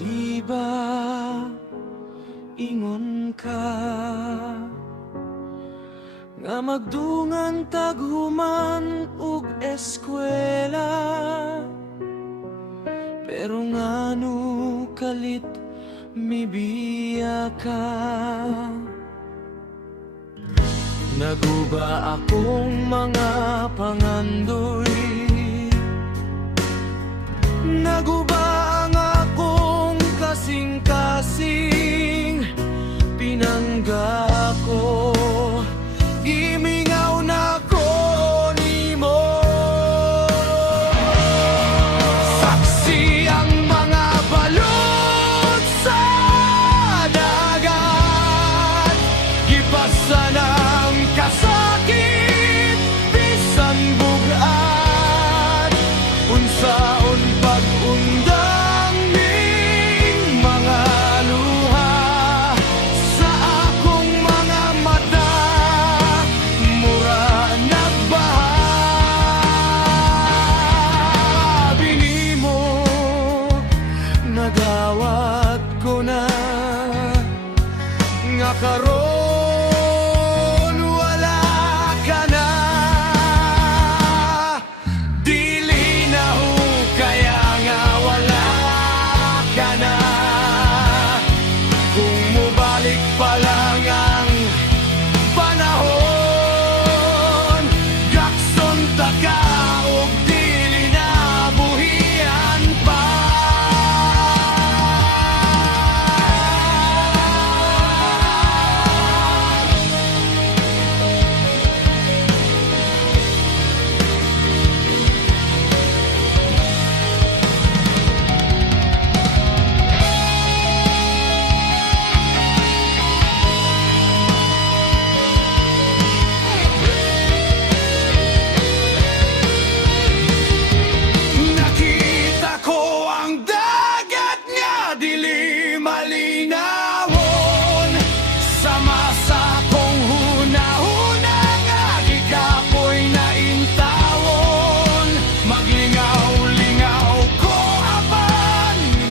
Di ba ingon ka nga magdungan taghuman ug eskwela, pero ngano kalit mibiya ka? Naguba akong mga pangandoy, naguba ang akong kasing-kasing pinangga ko. Gimingaw na ko nimo, saksi ang mga balot sa dagat, gipasa ng kasakit bisan bugat, unsaon pag-undang ning mga luha sa akong mga mata, mura nagbaha. Binimo nagawat ko na nga karon